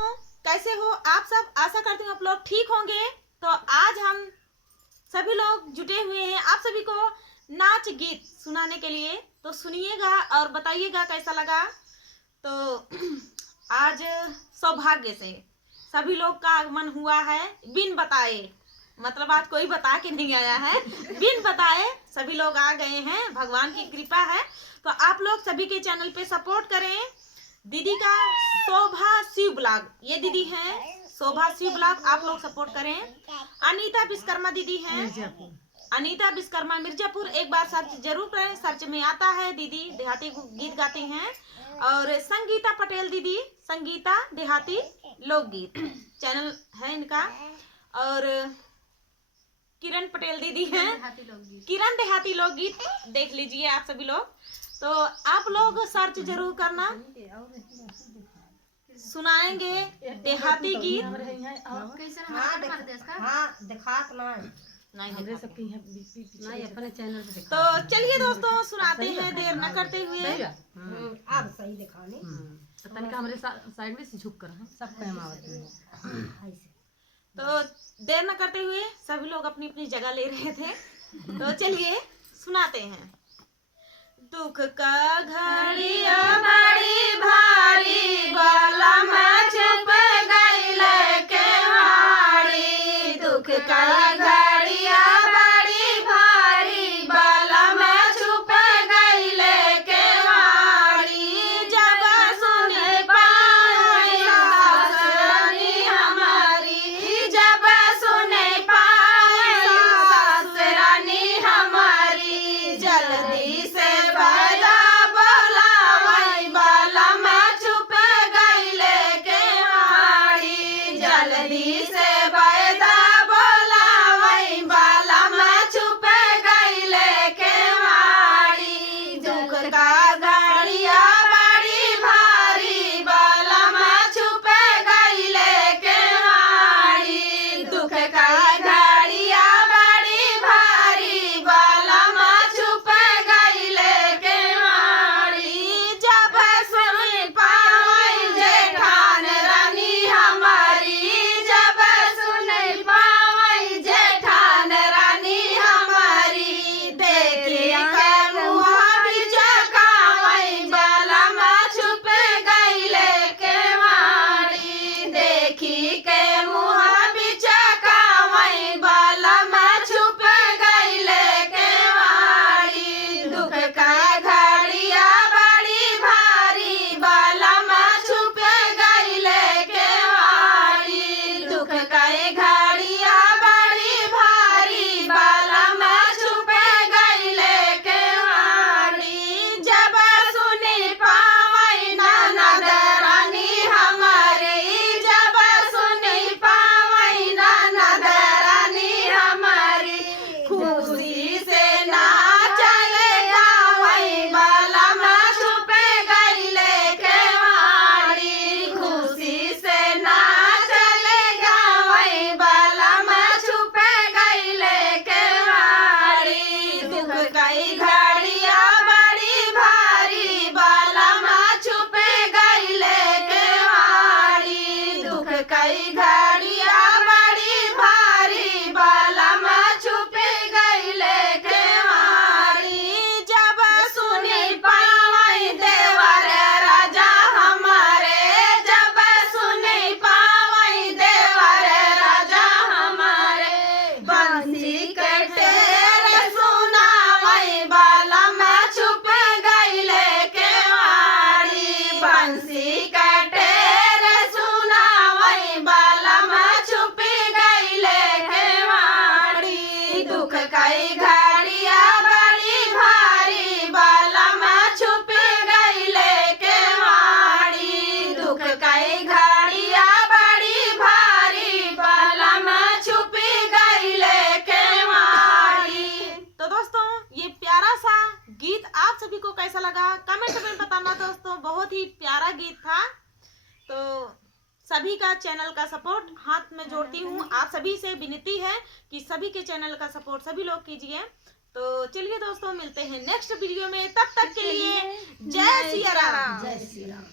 कैसे हो आप सब? आशा करती हूँ आप लोग ठीक होंगे। तो आज हम सभी लोग जुटे हुए हैं आप सभी को नाच गीत सुनाने के लिए। तो सुनिएगा और बताइएगा कैसा लगा। तो आज सौभाग्य से सभी लोग का आगमन हुआ है बिन बताए, मतलब आज कोई बता के नहीं आया है, बिन बताए सभी लोग आ गए हैं। भगवान की कृपा है। तो आप लोग सभी के चैनल पे सपोर्ट करें। दीदी का शोभा शिव ब्लॉग, ये दीदी हैं शोभा शिव ब्लॉग, आप लोग सपोर्ट करें। अनीता विश्वकर्मा दीदी हैं, अनीता विश्वकर्मा मिर्जापुर, एक बार सर्च जरूर करें, सर्च में आता है। दीदी देहाती गीत गाती हैं। और संगीता पटेल दीदी, संगीता देहाती लोकगीत चैनल है इनका। और किरण पटेल दीदी हैं, किरण देहाती लोकगीत, देख लीजिए आप सभी लोग। तो आप लोग सर्च जरूर करना, सुनाएंगे देहाती गीत। तो चलिए दोस्तों सुनाते हैं देर न करते हुए। आप सही दिखाने हमारे साइड में झुक कर तो देर न करते हुए सभी लोग अपनी अपनी जगह ले रहे थे। तो चलिए सुनाते हैं। दुख का घड़िया बड़ी भारी बाला में छुप गइल केवाड़ी। दुख का घड़िया बड़ी भारी बाला में छुप गइल केवाड़ी। जब सुन पाई सासुरानी हमारी, जब सुन पाई सासुरानी हमारी, जल्दी से कैसा लगा कमेंट में बताना दोस्तों। बहुत ही प्यारा गीत था। तो सभी का चैनल का सपोर्ट हाथ में जोड़ती हूँ। आप सभी से विनती है कि सभी के चैनल का सपोर्ट सभी लोग कीजिए। तो चलिए दोस्तों मिलते हैं नेक्स्ट वीडियो में, तब तक के लिए जय सिया राम। जय श्री राम।